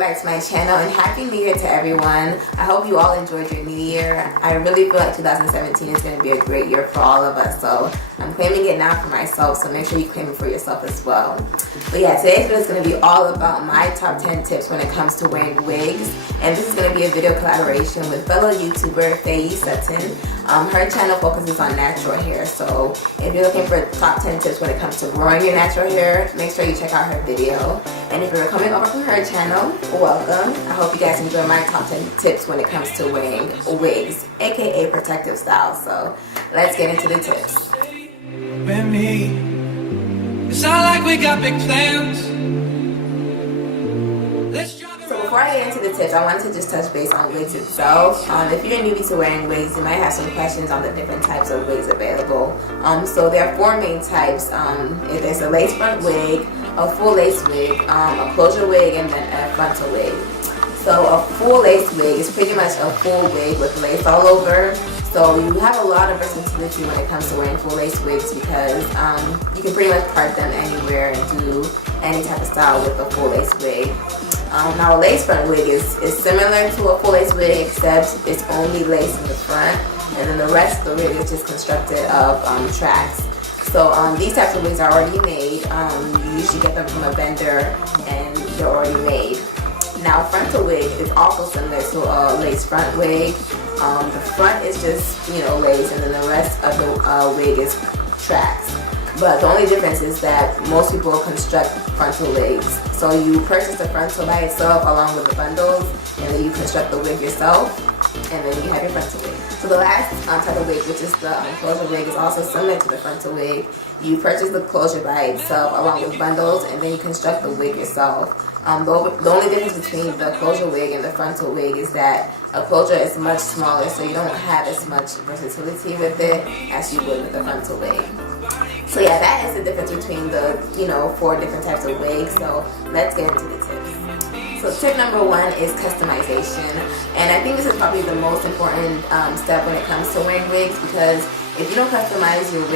back to my channel and Happy New Year to everyone. I hope you all enjoyed your new year. I really feel like 2017 is going to be a great year for all of us, so I'm claiming it now for myself, so make sure you claim it for yourself as well. But yeah, today's video is going to be all about my top 10 tips when it comes to wearing wigs, and this is going to be a video collaboration with fellow YouTuber Feyisetan. Her channel focuses on natural hair, so if you're looking for top 10 tips when it comes to growing your natural hair, make sure you check out her video. And if you're coming over from her channel, welcome. I hope you guys enjoy my top 10 tips when it comes to wearing wigs, aka protective styles. So let's get into the tips. With me, it sounds like we got big plans. So before I get into the tips, I wanted to just touch base on wigs itself. If you're newbie to wearing wigs, you might have some questions on the different types of wigs available. So there are four main types. There's a lace front wig, a full lace wig, a closure wig, and then a frontal wig. So a full lace wig is pretty much a full wig with lace all over. So you have a lot of versatility when it comes to wearing full lace wigs because you can pretty much part them anywhere and do any type of style with a full lace wig. Now a lace front wig is similar to a full lace wig, except it's only lace in the front, and then the rest of the wig is just constructed of tracks. So these types of wigs are already made. You usually get them from a vendor and they're already made. Now frontal wig is also similar to a lace front wig. The front is just, lace, and then the rest of the wig is tracks. But the only difference is that most people construct frontal wigs. So you purchase the frontal by itself along with the bundles, and then you construct the wig yourself, and then you have your frontal wig. So the last type of wig, which is the closure wig, is also similar to the frontal wig. You purchase the closure by itself along with bundles, and then you construct the wig yourself. The only difference between the closure wig and the frontal wig is that a closure is much smaller, so you don't have as much versatility with it as you would with the frontal wig. So yeah, that is the difference between the, four different types of wigs. So let's get into the tips. So tip number one is customization. And I think this is probably the most important step when it comes to wearing wigs, because if you don't customize your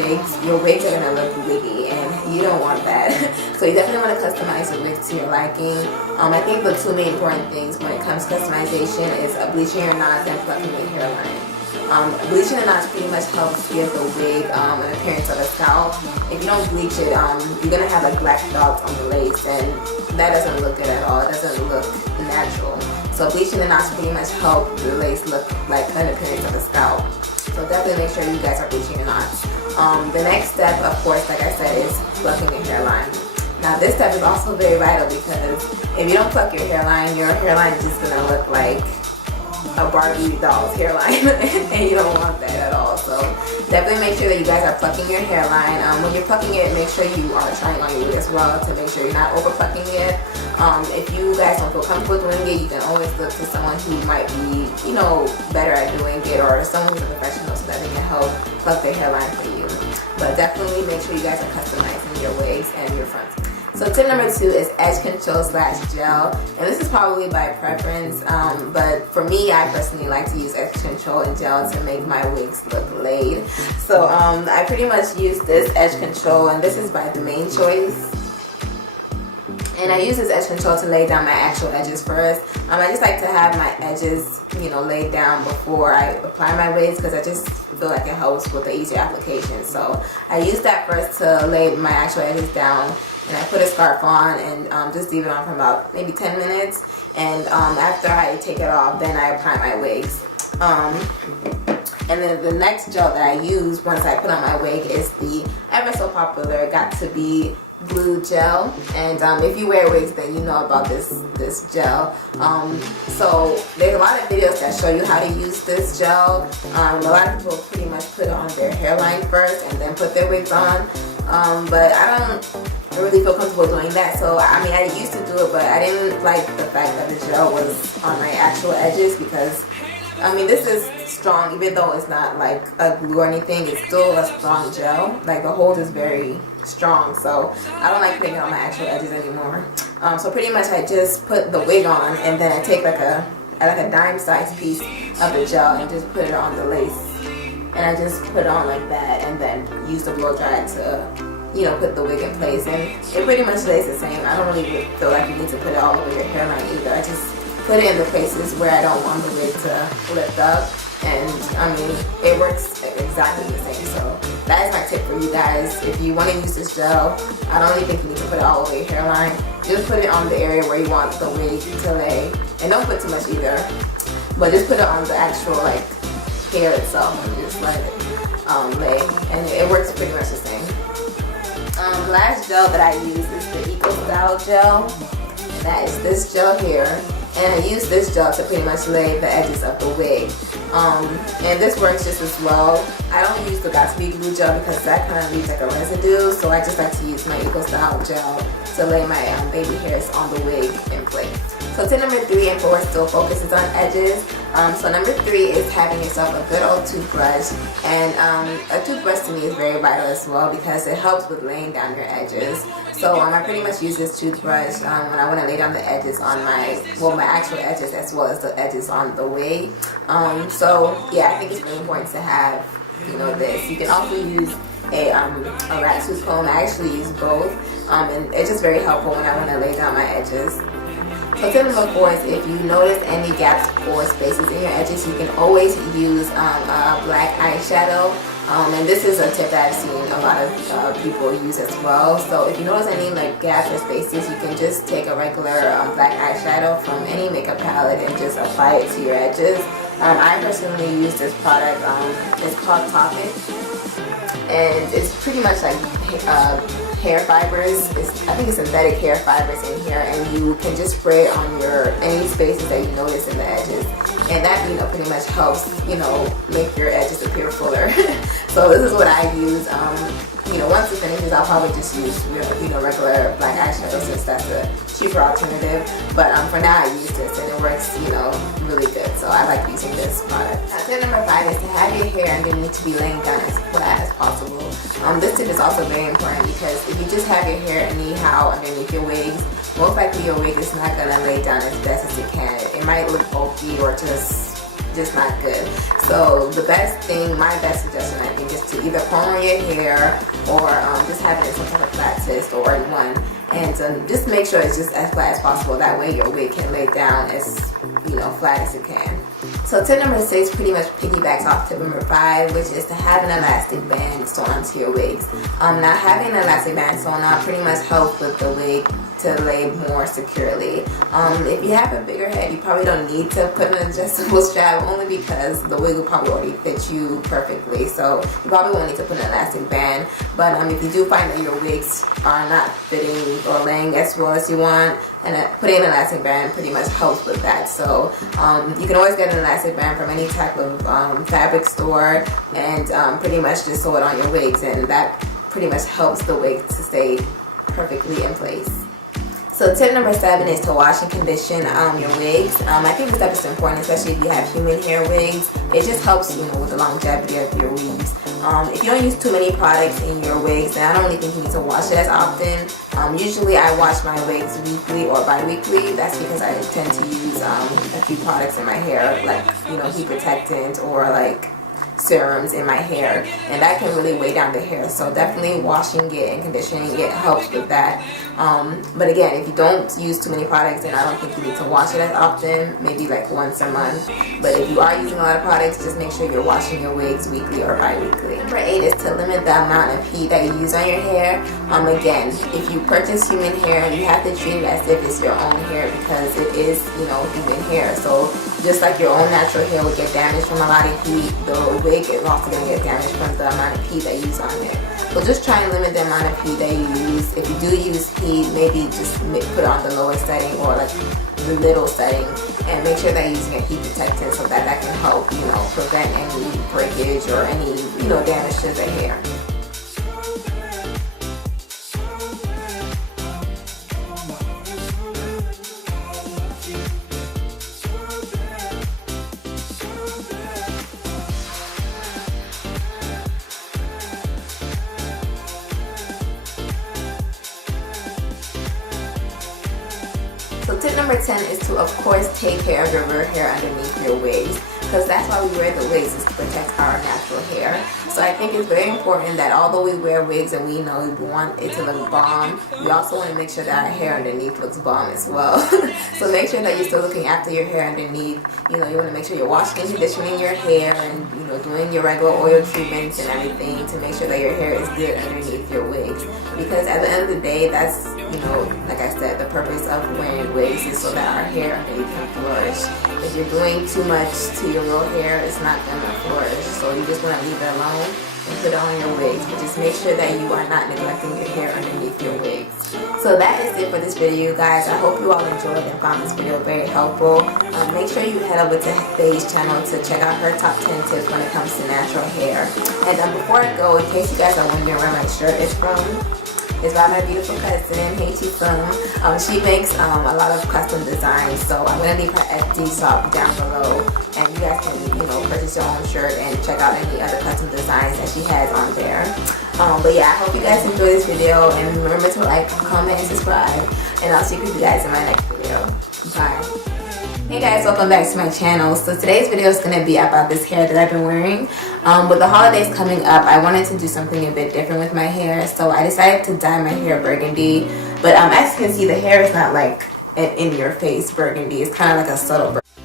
wigs are going to look wiggy, and you don't want that. So you definitely want to customize your wigs to your liking. I think the two main important things when it comes to customization is bleaching your knots and plucking your hairline. Bleaching the knots pretty much helps give the wig an appearance of a scalp. If you don't bleach it, you're going to have like black dots on the lace, and that doesn't look good at all. It doesn't look natural. So bleaching the knots pretty much help the lace look like an appearance of a scalp. So definitely make sure you guys are bleaching your knots. The next step, of course, like I said, is plucking your hairline. Now this step is also very vital because if you don't pluck your hairline is just going to look like a Barbie doll's hairline, and you don't want that at all. So definitely make sure that you guys are plucking your hairline. When you're plucking it, make sure you are trying on your wig as well to make sure you're not over plucking it. If you guys don't feel comfortable doing it, you can always look to someone who might be, better at doing it, or someone who's a professional so that they can help pluck their hairline for you. But definitely make sure you guys are customizing your wigs and your fronts. So tip number two is edge control / gel, and this is probably by preference, but for me, I personally like to use edge control and gel to make my wigs look laid. So I pretty much use this edge control, and this is by the Main Choice. And I use this edge control to lay down my actual edges first. I just like to have my edges, laid down before I apply my wigs, because I just feel like it helps with the easier application. So I use that first to lay my actual edges down, and I put a scarf on and just leave it on for about maybe 10 minutes. And after I take it off, then I apply my wigs. And then the next gel that I use once I put on my wig is the ever so popular Got To Be glue gel. And if you wear wigs, then you know about this gel. So there's a lot of videos that show you how to use this gel. A lot of people pretty much put it on their hairline first and then put their wigs on. But I don't really feel comfortable doing that. So I used to do it, but I didn't like the fact that the gel was on my actual edges, because this is strong. Even though it's not like a glue or anything, it's still a strong gel. Like the hold is very strong, so I don't like putting it on my actual edges anymore. So pretty much I just put the wig on, and then I take like a dime sized piece of the gel and just put it on the lace, and I just put it on like that, and then use the blow dry to you know, put the wig in place, and it pretty much stays the same. I don't really feel like you need to put it all over your hairline either. I just put it in the places where I don't want the wig to lift up, and I mean, it works exactly the same. So that is my tip for you guys. If you want to use this gel, I don't really think you need to put it all over your hairline. Just put it on the area where you want the wig to lay, and don't put too much either, but just put it on the actual like hair itself and just let it lay, and it works pretty much the same. The last gel that I use is the Eco Style gel. That is this gel here, and I use this gel to pretty much lay the edges of the wig. And this works just as well. I don't use the Gatsby glue gel because that kind of leaves like a residue, so I just like to use my Eco Style gel to lay my baby hairs on the wig in place. So tip number 3 and 4 still focuses on edges. So number 3 is having yourself a good old toothbrush, and a toothbrush to me is very vital as well because it helps with laying down your edges. So I pretty much use this toothbrush when I want to lay down the edges on my actual edges as well as the edges on the wig. So yeah, I think it's really important to have, you know, this. You can also use a rat tooth comb. I actually use both, and it's just very helpful when I want to lay down my edges. So tip number 4 is if you notice any gaps or spaces in your edges, you can always use a black eyeshadow. And this is a tip that I've seen a lot of people use as well. So if you notice any like gaps or spaces, you can just take a regular black eyeshadow from any makeup palette and just apply it to your edges. I personally use this product. It's called Topic, and it's pretty much like hair fibers. I think it's synthetic hair fibers in here, and you can just spray it on any spaces that you notice in the edges, and that, you know, pretty much helps, you know, make your edges appear fuller. So this is what I use. You know, once it finishes, I'll probably just use, you know, regular black eyeshadow since that's a cheaper alternative. But for now, I use this, and it works, you know, really good. So I like using this product. Tip number 5 is to have your hair underneath to be laying down as flat as possible. This tip is also very important because if you just have your hair anyhow underneath your wigs, most likely your wig is not gonna lay down as best as it can. It might look bulky or just not good. So the best thing, my best suggestion I think, is to either comb your hair or just have it in some type of flat twist or in one, and just make sure it's just as flat as possible. That way your wig can lay down as, you know, flat as it can. So tip number 6 pretty much piggybacks off tip number 5, which is to have an elastic band sewn onto your wigs. Now having an elastic band sewn on pretty much helps with the wig to lay more securely. If you have a bigger head, you probably don't need to put an adjustable strap, only because the wig will probably already fit you perfectly. So you probably won't need to put an elastic band. But if you do find that your wigs are not fitting or laying as well as you want, and putting an elastic band pretty much helps with that. So you can always get an elastic band from any type of fabric store, and pretty much just sew it on your wigs, and that pretty much helps the wig to stay perfectly in place. So tip number 7 is to wash and condition your wigs. I think this step is important, especially if you have human hair wigs. It just helps, you know, with the longevity of your wigs. If you don't use too many products in your wigs, then I don't really think you need to wash it as often. Usually I wash my wigs weekly or bi-weekly. That's because I tend to use a few products in my hair, like, you know, heat protectant or like serums in my hair, and that can really weigh down the hair. So definitely washing it and conditioning it helps with that. But again, if you don't use too many products, then I don't think you need to wash it as often, maybe like once a month. But if you are using a lot of products, just make sure you're washing your wigs weekly or bi-weekly. Number 8 is to limit the amount of heat that you use on your hair. Again, if you purchase human hair, you have to treat it as if it's your own hair, because it is, you know, human hair. So just like your own natural hair would get damaged from a lot of heat, the wig is also going to get damaged from the amount of heat that you use on it. So just try and limit the amount of heat that you use. If you do use heat, maybe just put it on the lowest setting or like the middle setting, and make sure that you're using a heat protectant so that can help, you know, prevent any breakage or any, you know, damage to the hair. So tip number 10 is to, of course, take care of your real hair underneath your wigs, because that's why we wear the wigs, is to protect our natural hair. So I think it's very important that although we wear wigs and we know we want it to look bomb, we also want to make sure that our hair underneath looks bomb as well. So make sure that you're still looking after your hair underneath. You know, you want to make sure you're washing and conditioning your hair and, you know, doing your regular oil treatments and everything to make sure that your hair is good underneath your wigs. Because at the end of the day, that's, you know, like I said, the purpose of wearing wigs is so that our hair underneath can flourish. If you're doing too much to your real hair, it's not gonna flourish. So you just want to leave it alone and put it on your wigs, but just make sure that you are not neglecting your hair underneath your wigs. So that is it for this video, you guys. I hope you all enjoyed and found this video very helpful. Make sure you head over to Faye's channel to check out her top 10 tips when it comes to natural hair. And before I go, in case you guys are wondering where my shirt is from, it's by my beautiful cousin, Feyisetan. She makes a lot of custom designs, so I'm going to leave her Etsy shop down below, and you guys can, you know, purchase your own shirt and check out any other custom designs that she has on there. But yeah, I hope you guys enjoyed this video, and remember to like, comment, and subscribe, and I'll see you guys in my next video. Bye. Hey guys, welcome back to my channel. So today's video is going to be about this hair that I've been wearing. With the holidays coming up, I wanted to do something a bit different with my hair, so I decided to dye my hair burgundy. But as you can see, the hair is not like an in-your-face burgundy. It's kind of like a subtle burgundy.